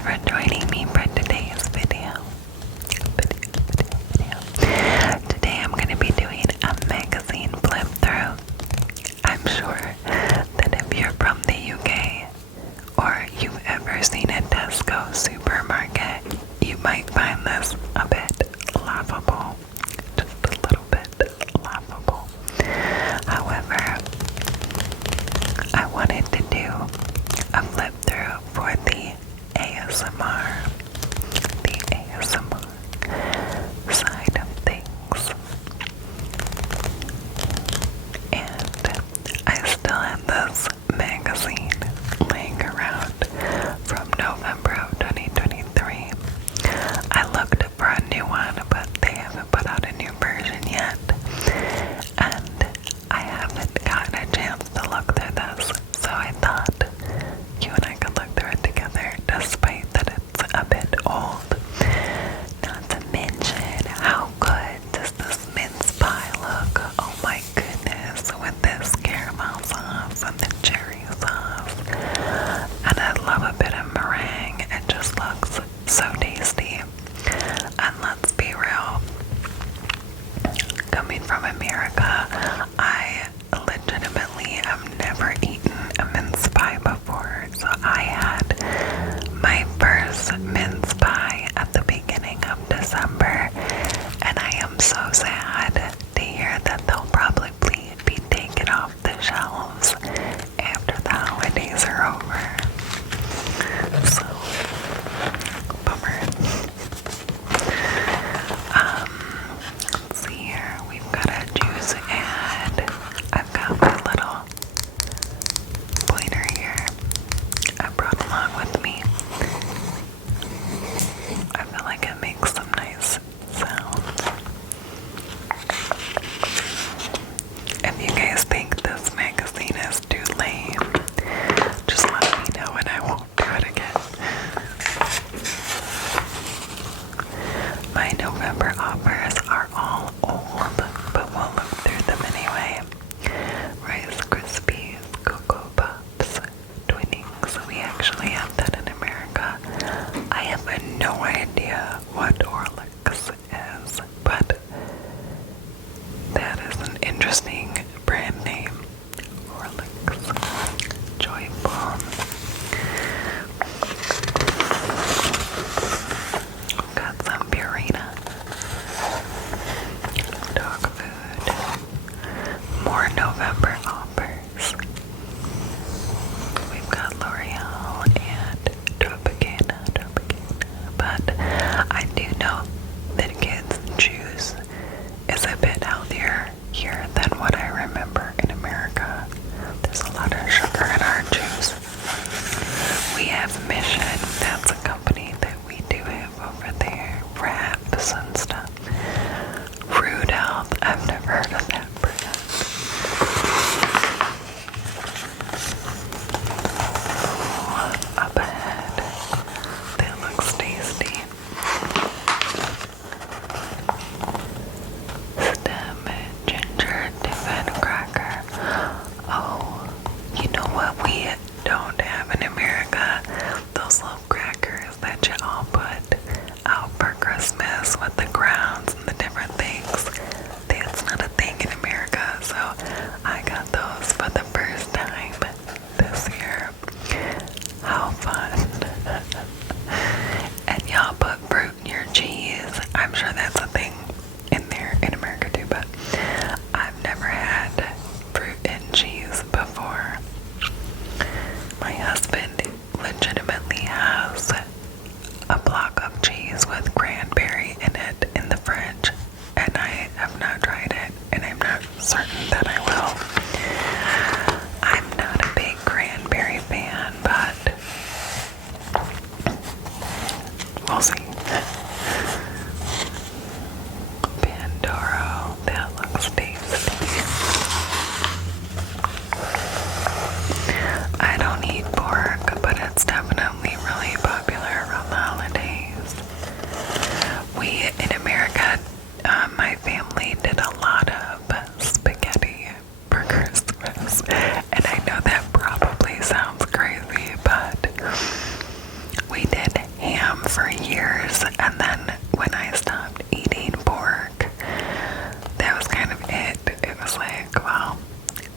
for joining me for today's video. Today I'm going to be doing a magazine flip through. I'm sure that if you're from the UK or you've ever seen a Tesco supermarket, you might find this a bit laughable. Just a little bit laughable. However, I wanted to do a flip through for the ASMR side of things. And I still have this magazine laying around from November of 2023. I looked for a new one, but they haven't put out a new version yet. And I haven't gotten a chance to look through this, so I thought you and I could look through it together, despite that it's a bit old. Not to mention, how good does this mince pie look? Oh my goodness, with this caramel sauce and the cherry sauce. And I love a bit of meringue. It just looks so tasty. And let's be real, coming from America, I legitimately have never eaten a mince pie before. So I had my first mince pie at the beginning of December, and I am so sad to hear that they'll probably be taken off the shelves after the holidays are over. So, bummer. Let's see here. We've got a juice ad. I've got my little pointer here I brought along with me. I feel like it makes some nice sounds. If you guys think this magazine is too lame, just let me know and I won't do it again. My November offers are all old, but we'll look through them anyway. Rice Krispies, Cocoa Puffs, Twinings. We actually have that in America. I have no idea what Horlicks is, but that is an interesting brand name. Horlicks. Joyful. Got some Purina. Dog food. More November offers. We've got L'Oreal and Tropicana. But I do know that kids' juice is a bit healthier here than what I remember in America. There's a lot of sugar in our juice. We have Mission. That's a company that we do have over there. Wraps and stuff. Rude Health. I've never heard of that brand. Up ahead. That looks tasty. Stem ginger dip cracker. Oh, you know what we don't have in America? Those little days, and then when I stopped eating pork, that was kind of it. It was like, well,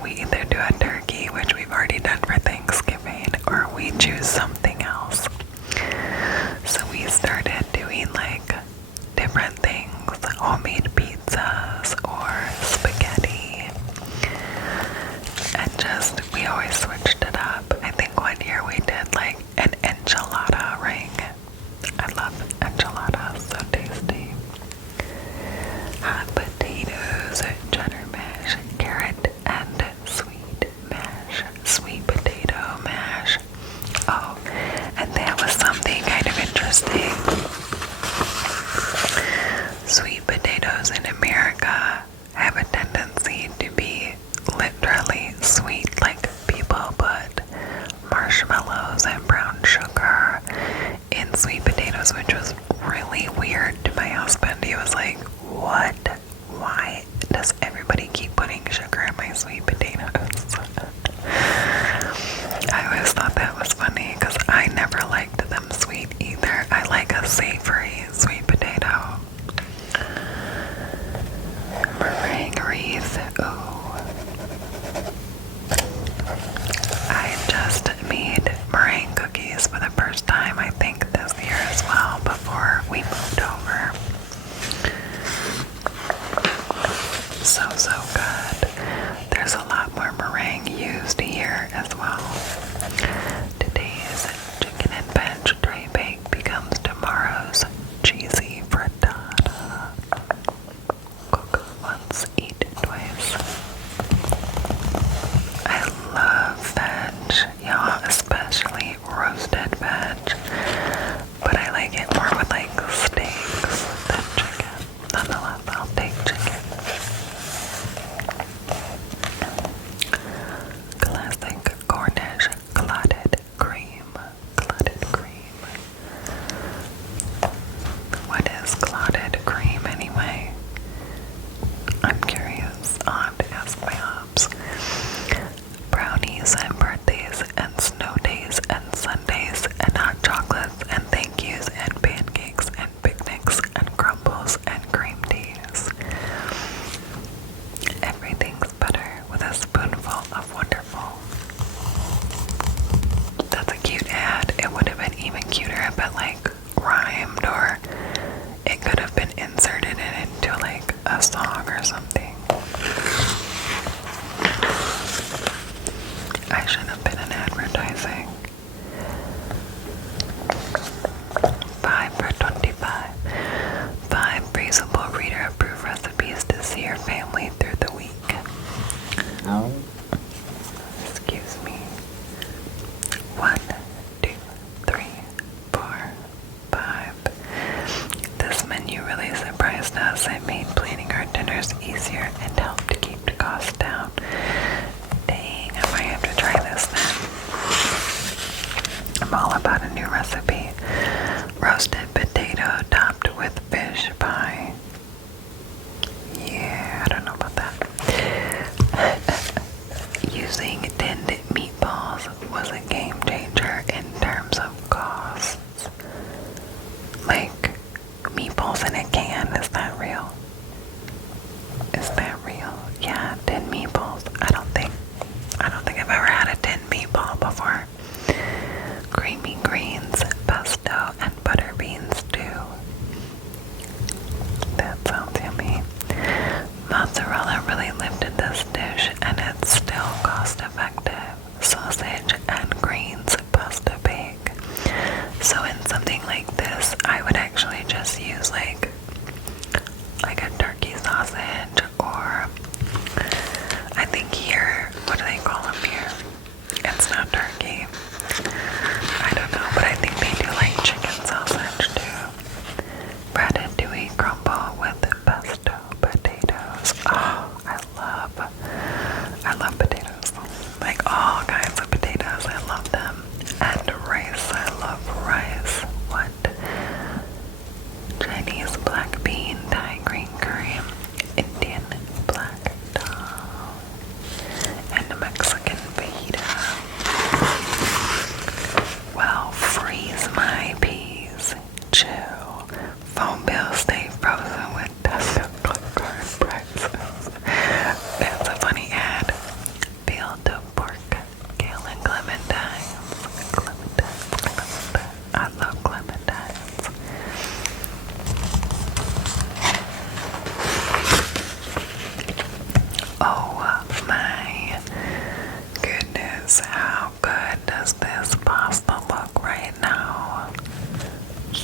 we either do a turkey, which we've already done for Thanksgiving, or we choose something else. So we started doing like different things, homemade pizzas or spaghetti, and just, we always switched it up. I think one year we did like an enchilada ring. I love enchiladas, so tasty. Hot potatoes, cheddar mash, carrot and sweet mash, sweet potato mash. Oh, and that was something kind of interesting. Sweet potatoes in America have a tendency to be literally sweet, like people put marshmallows and brown sugar in sweet potatoes, which was really weird to my husband. He was like, what? Why does everybody keep putting sugar in my sweet potatoes? I always thought that was funny because I never liked them sweet either. I like a savory sweet potato. Meringue wreath. Ooh. I just made meringue cookies for the first time, I think, this year as well, before we moved over. So good. There's a lot more meringue used here as well. Today's chicken and veg tray bake becomes tomorrow's cheesy frittata. Cook once, eat twice. I love veg, y'all, especially roasted veg, but I like it more with like steaks than chicken. Nonetheless, I'll take chicken. Classic Cornish clotted cream. Clotted cream. What is clotted cream anyway? I'm curious. I'll have to ask my hops. Brownies and birthdays and snow days and Sundays and hot chocolates and thank yous and pancakes and picnics and crumbles and cream teas. Everything's better with a spoonful of wonderful. That's a cute ad. It would have been even cuter if it like rhymed, or it could have been inserted into like a song or something. I should have been in advertising. 5 for 25. 5 freezable reader-approved recipes to see your family through the week. Oh. Excuse me. 1, 2, 3, 4, 5. This menu really surprised us. It made planning our dinners easier and helped keep the costs down. Dang, I might have to try this then. I'm all about a new recipe. Roasted potato topped with fish pie. Yeah, I don't know about that. Using tinned meatballs was a game changer in terms of costs. Like, meatballs in a can, is that real? Is that real? Yeah, tinned meatballs. I don't think I've ever had a tinned meatball before. Creamy greens, pesto, and butter beans too. That sounds yummy. Mozzarella really lifted this dish, and it's still cost effective. Sausage and greens pasta bake. So in something like this, I would actually just use like a turkey sausage, or I think here, what do they call them here? It's not turkey. I don't know, but I think they do like chicken sausage too. Ratatouille crumble with pesto potatoes. Oh, I love potatoes. Like all kinds of potatoes, I love them. And rice, I love rice. What? now.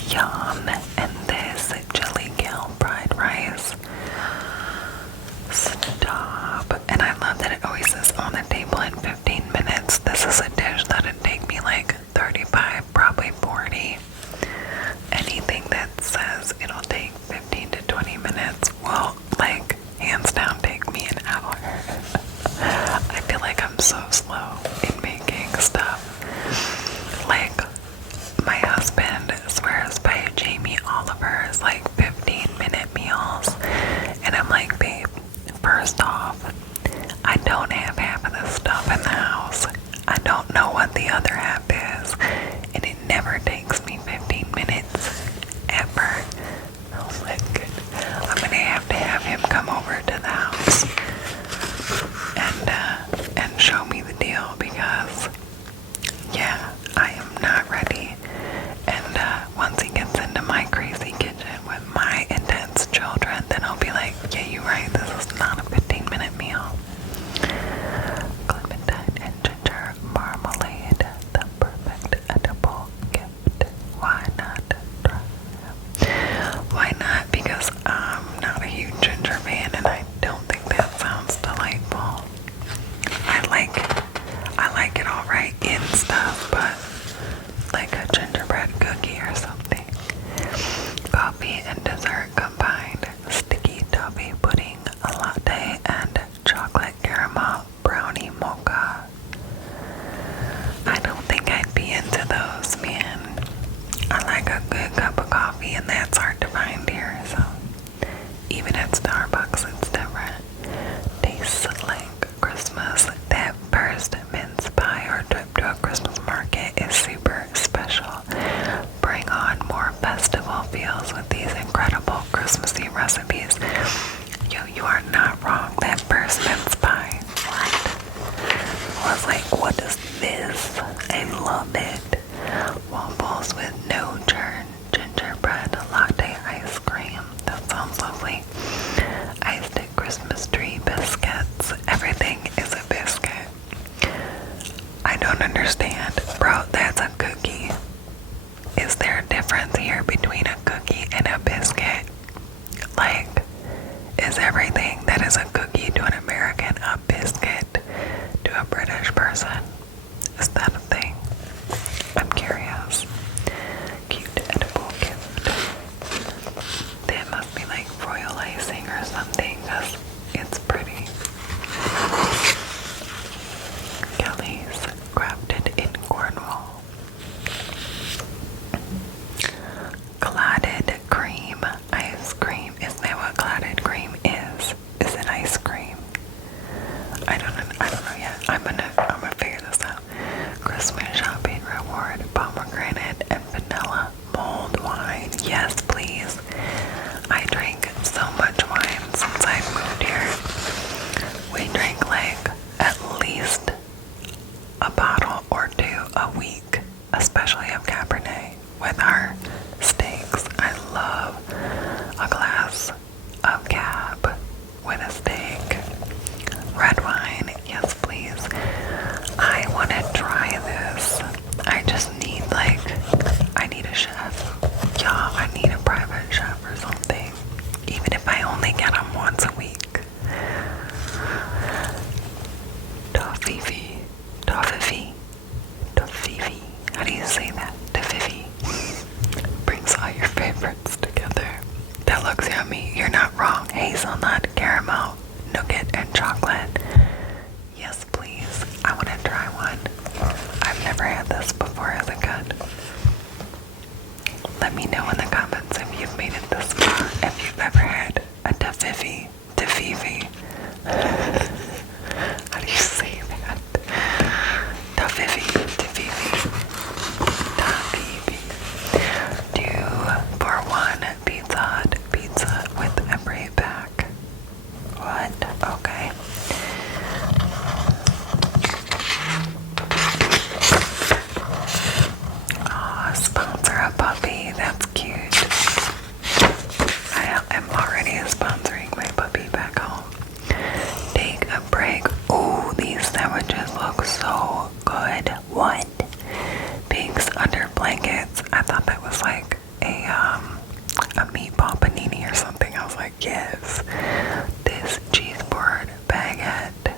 Yum. And this chili kale fried rice. Stop. And I love that it always says on the table in 15 minutes. This is a dish that'd take me like 35, probably 40. Anything that says it'll take 15 to 20 minutes will, like, hands down take me an hour. I feel like I'm so slow in making stuff. Like, my husband swears by Jamie Oliver's like 15-minute meals, and I'm like, babe, first off, I don't have half of this stuff in the house. I don't know what the other half is, and it never takes me 15 minutes ever. Oh my goodness. I'm gonna have to have him come over to the house and show me the deal, because yeah, I am not ready. And once he gets into my crazy kitchen with my intense children, then I'll be like, yeah, you're right, this is not a 15-minute meal. Clementine and ginger marmalade, the perfect edible gift. Why not try? Why not? Because I'm not a huge ginger fan, and I don't think that sounds delightful. I like it alright in stuff, but like a gingerbread cookie or something. Coffee and dessert combined. Sticky toffee pudding, a latte, and chocolate caramel brownie mocha. I don't think I'd be into those, man. I like a good cup of coffee, and that's hard to find here, so even at Starbucks it's different. Tastes like Christmas. That first mince pie or trip to a Christmas market is super special. Bring on more festival feels with these incredible Christmassy recipes. Yo, you are not wrong. That first mince pie, what? I was like, what is this? I love it. Waffles with no churn, gingerbread, latte ice cream. That sounds lovely. Iced Christmas tree biscuits. Everything is a biscuit. I don't understand. Bro, that's a cookie. Is there a difference here between a cookie and a biscuit? Like, is everything that is a cookie to an American a biscuit to a British person? Is that a thing? I'm curious. Cute edible gift. That must be like royal icing or something, because it's pretty. Kelly's crafted in Cornwall. Clotted cream ice cream. Is that what clotted cream is? Is it ice cream? I don't know yet. I'm gonna figure this out. Christmas shopping reward, pomegranate and vanilla mulled wine. Yes, please. I drank so much wine since I moved here. We drink like at least a bottle or two a week, especially of Cabernet with our steaks. I love a glass of Cab with a steak. Red wine, yes please. I want to try this. I just need I need a chef. Y'all, I need a private chef or something. Even if I only get them once a week. Toffee. How do you say that? Toffee. Brings all your favorites together. That looks yummy. You're not wrong. Hazelnut, caramel, nougat, and chocolate. Yes, please. I want to try one. I've never had this before. Is it good? Let me know in the comments if you've made it this far. If you've ever had a Toffee. How do you say that? Toffee. 2-for-1 pizza with every pack. What? Okay. Aw, sponsor a puppy. That's cute. I am already sponsoring my puppy back home. I thought that was like a meatball panini or something. I was like, yes. This cheese board baguette.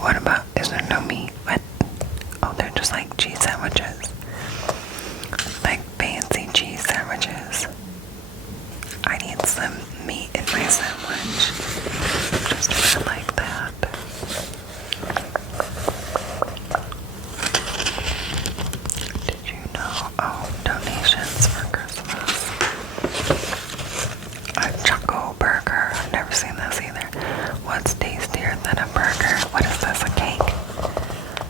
What about, is there no meat? What? Oh, they're just like cheese sandwiches. Like fancy cheese sandwiches. I need some meat in my sandwich. Just like that. Did you know? Oh, donations for Christmas. A Choco Burger. I've never seen this either. What's tastier than a burger? What is this? A cake?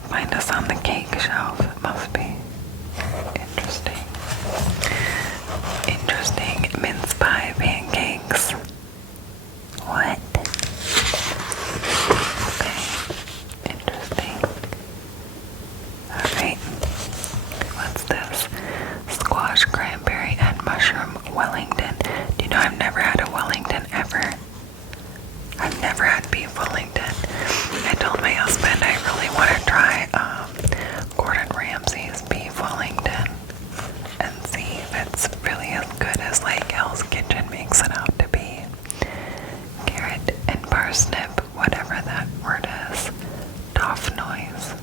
Find us on the cake shelf. It must be interesting. Interesting. Mince pie pancakes. What? Okay. Interesting. Alright. What's this? Squash, cranberry, and mushroom Wellington. Do you know I've never had a Wellington ever? I've never had beef Wellington. I told my husband I really want to try Gordon Ramsay's beef Wellington and see if it's really as good as like Hell's Kitchen makes it out to be. Carrot and parsnip, whatever that word is. Tough noise.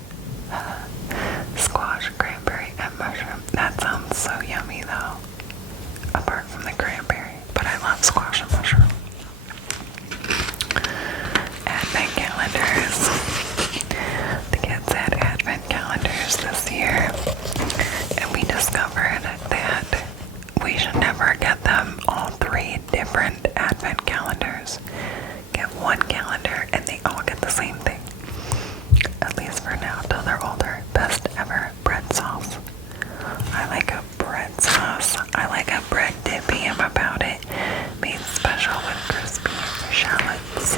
Squash, cranberry, and mushroom. That sounds so yummy though. Apart from the cranberry. But I love squash and mushroom. Advent calendars. The kids had advent calendars this year. And we discovered that we should never get them all 3 different advent calendars. Get one calendar and they all get the same thing. At least for now, till they're older. Best ever bread sauce. I like a bread sauce. I like a bread dippy. I'm about it. Made special with crispy shallots.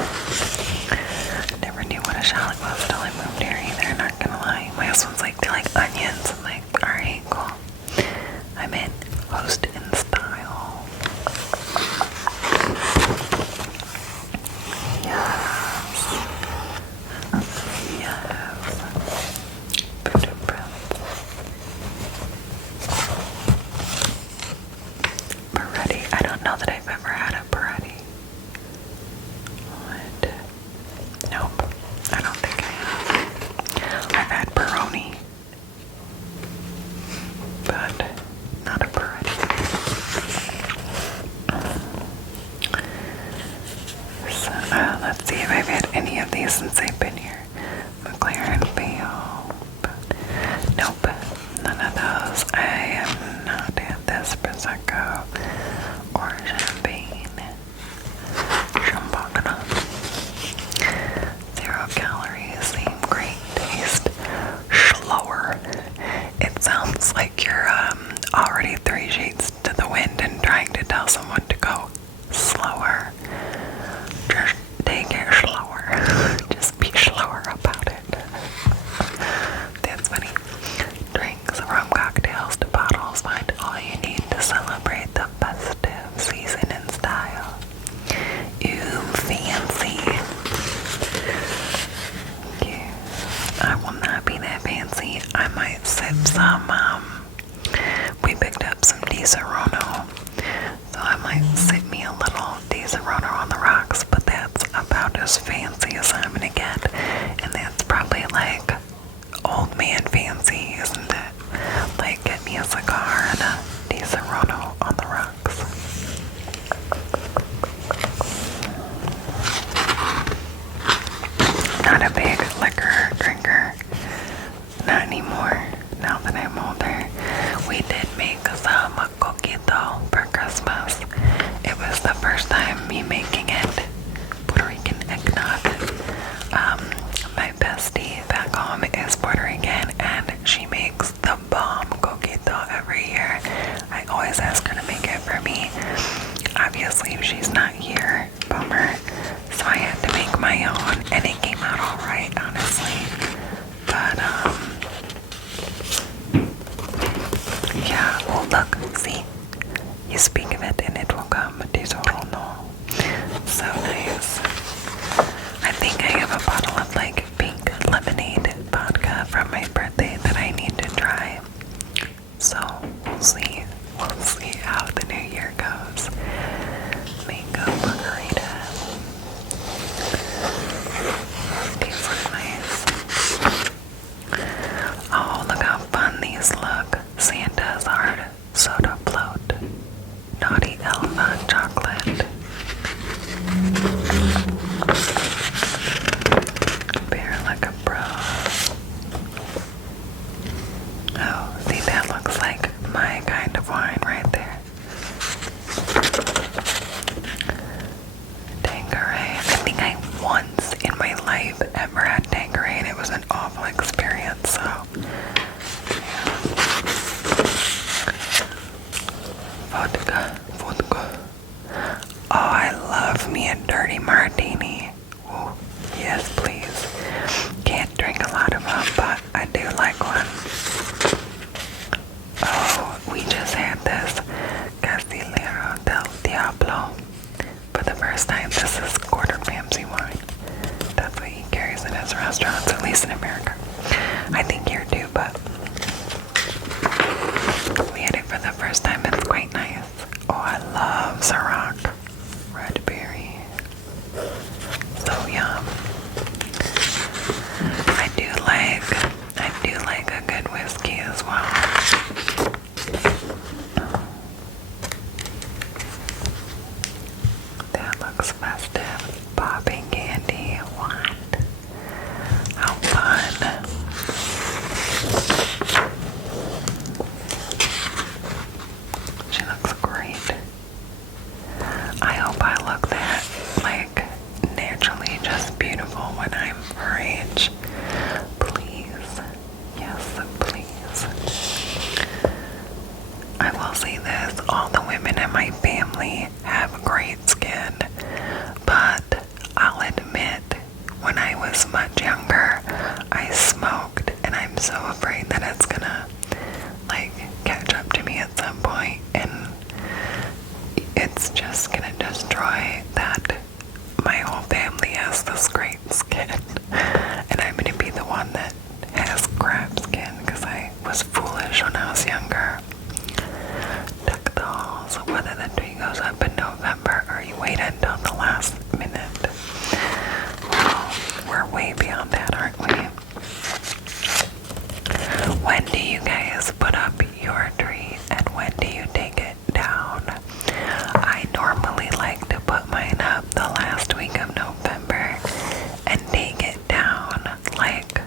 Never knew what a shallot was till I moved here either, not gonna lie. My husband's like, they like onions. I'm like, alright, cool. I'm in. Host in style. Yes. Yes. Food and breath. Peretti. I don't know that I've ever had a Peretti. What? Nope. I don't think I have. I've had Peroni. But not a Peretti. So, let's see if I've had any of these since I've been here. McLaren Fail. Nope. None of those. I have not had this Prosecco or champagne. Champagne. 0 calories. Same great taste. Slower. It sounds like you're already 3 sheets to the wind and trying to tell someone to go slower. Just take it slower. Just be slower about it. That's funny. Drinks from cocktails to bottles, find all you need to celebrate the festive season in style. Ooh, fancy. Yeah, I will not be that fancy. I might sip some, we picked up some Di Serono, so I might sip me a little Di Serono on the rocks, but that's about as fancy as I'm gonna get, and that's probably like old man fancy, isn't it? Like, get me a cigar and a Di Serono on the rocks. Not a big liquor drinker. Not anymore, now that I'm older. We did make some coquito for Christmas. It was the first time me making it. Puerto Rican eggnog. My bestie back home is Puerto Rican and she makes the bomb coquito every year. I always ask her to make it for me. Obviously, she's not here. Bummer. So I had to make my own and it came out alright, honestly. But, yeah, well look, see, you speak of it and it will come. Disorno. So nice. I think I have a bottle of like pink lemonade vodka from my birthday that I need to try. least in America. I think here too, but we had it for the first time. It's quite nice. Oh, I love Ciroc. Red berry. So yum. I do like a good whiskey as well. That looks festive. Popping candy. What? How fun. She looks great. I hope I look that, like, naturally just beautiful when I'm her age. Please. Yes, please. I will say this, all the women in my family have great skin, but I'll admit, when I was much younger, I smoked, and I'm so afraid that it's gonna, like, catch up to me at some point, and it's just gonna destroy that. My whole family has this great skin, and I'm gonna be the one that has crap skin because I was foolish when I was younger. Duck dolls, whether the tree goes up in November or you wait until the last minute. Well, we're way beyond that, aren't we? When do you guys put up your tree and when do you take it down? I normally like to put mine up the last week of November and take it down like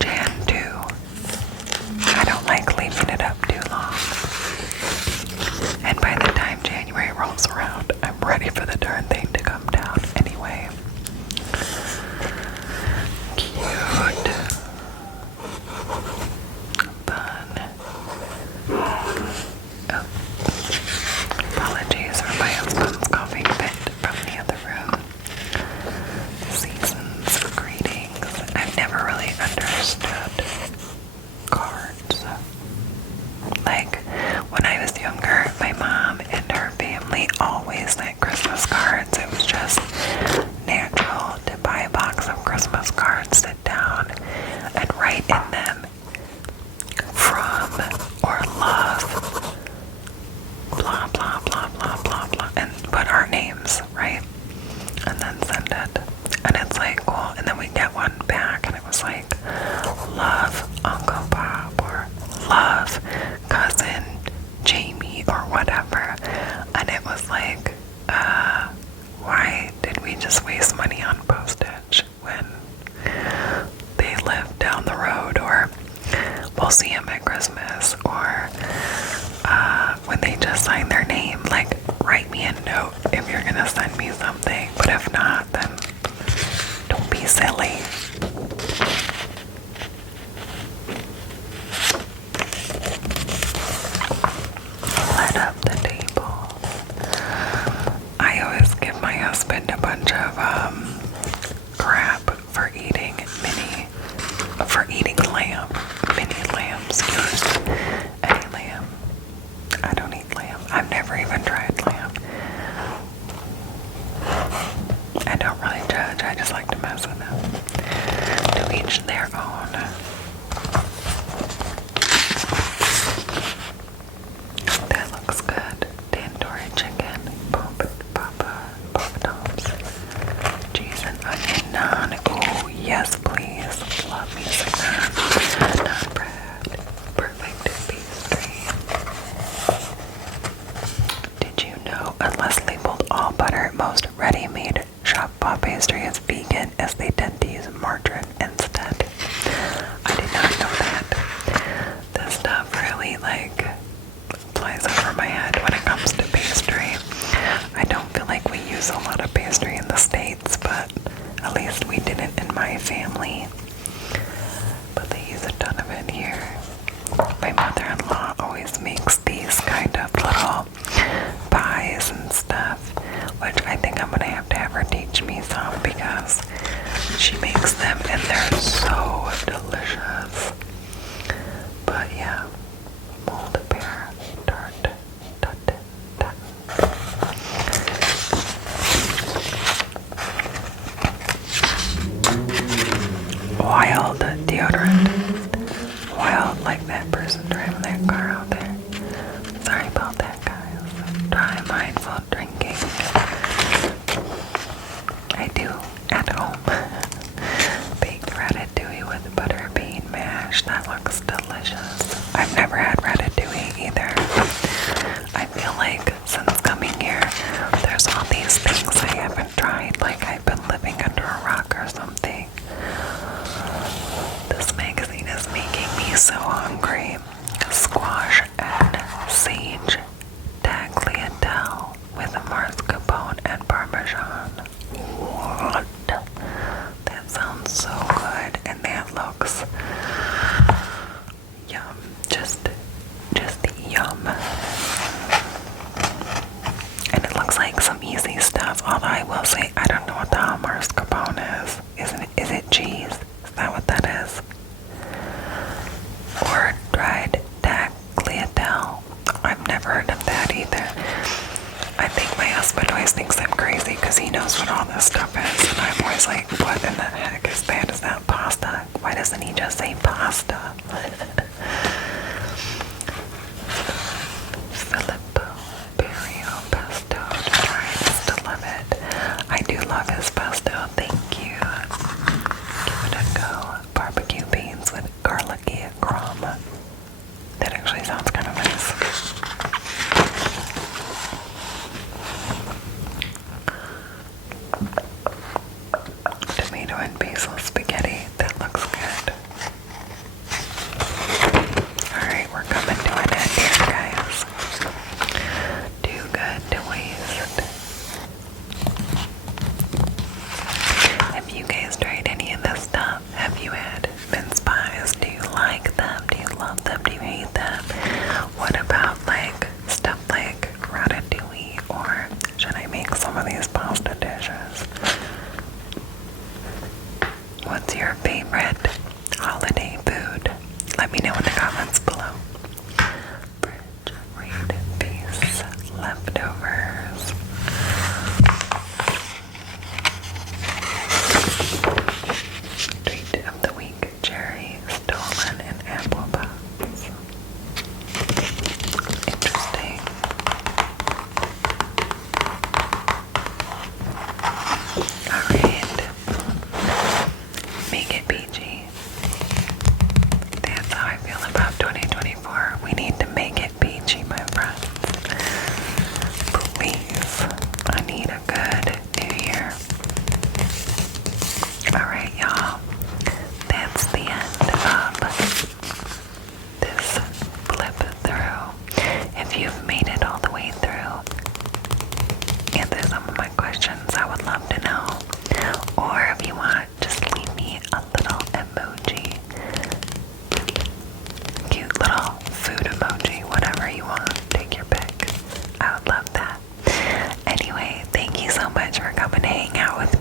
Jan 2. I don't like leaving it up too long. And by the time January rolls around, I'm ready for the darn thing to come down anyway. Cute. Fun. Oh. Apologies for my husband's coughing fit from the other room. Season's greetings. I've never really understood cards. Like, when I was younger, my mom and her family always sent Christmas cards. It was just natural to buy a box of Christmas cards, sit down, and write in them from or love blah blah blah blah blah blah and put our names, right? And then send it. And it's like, cool. And then we get one back and it was like, love Uncle Bob or love cousin Jamie or whatever. And it was like, why did we just waste money on postage when they live down the road, or we'll see them at Christmas, or when they just sign their name? Like, write me a note if you're gonna send me something, but if not, then don't be silly. Let up the table. I always give my husband a bunch of crap for eating lamb, mini lamb skewers. Any lamb. I don't eat lamb. I've never even tried lamb. I don't really judge. I just like to mess with them. To each their own. That looks good. Tandoori chicken, papa tops, cheese and onion naan. Oh yes, please. Love me some naan. Naan bread. Perfect pastry. Did you know, unless labeled all butter, most ready-made shop bought pastry is vegan, as they tend to use margarine instead? I did not know that. This stuff really, like, flies over my head when it comes to pastry. I don't feel like we use a lot of pastry in the States, but at least we didn't in my family. But they use a ton of it here. My mother-in-law always makes these kind of little pies and stuff, which I think I'm gonna have to have her teach me some because she makes them and they're so delicious. But yeah, mold pear tart. car out there. Sorry about that, guys. Try mindful drinking. I do at home. Baked ratatouille with butter bean mash. That looks delicious. I've never had ratatouille either. I feel like since coming here, there's all these things I haven't tried. Like I've been living under a rock or something. This magazine is making me so hungry. Squash and sage tagliatelle with mascarpone and parmesan. What? That sounds so good, and that looks yum. Just yum. And it looks like some easy stuff. Although I will say, I don't know what the mascarpone is. Is it cheese? Is that what that is? Or dried tagliatelle. I've never heard of that either. I think my husband always thinks I'm crazy because he knows what all this stuff is, and I'm always like, what in the heck is that? Is that pasta? Why doesn't he just say pasta? Filippo Perio pesto. I still love it. I do love his pesto. Thank you. Give it a go. Barbecue beans with garlicky crumb. That actually sounds kind of nice. Tomato and basil spaghetti. That looks good. Alright, we're coming to an end here, guys. Too good to waste. Have you guys tried any of this stuff? Have you had mince pies? Do you like them? Do you love them? Do you hate them? What about like stuff like ratatouille? Or should I make some of these pasta dishes? What's your favorite holiday food? Let me know in the comments below. Fridge piece leftovers. Treat of the week: cherry, stolen, and apple puffs. Interesting. Alright. Make it PG. That's how I feel about 2024. We need to make it PG, my friends. Please. I need a good new year. Alright, y'all. That's the end of this flip through. If you've made it all the way through, answer some of my questions. I would love to know. Or if you want, just leave me a little emoji. Cute little food emoji, whatever you want. Take your pick. I would love that. Anyway, thank you so much for coming to hang out with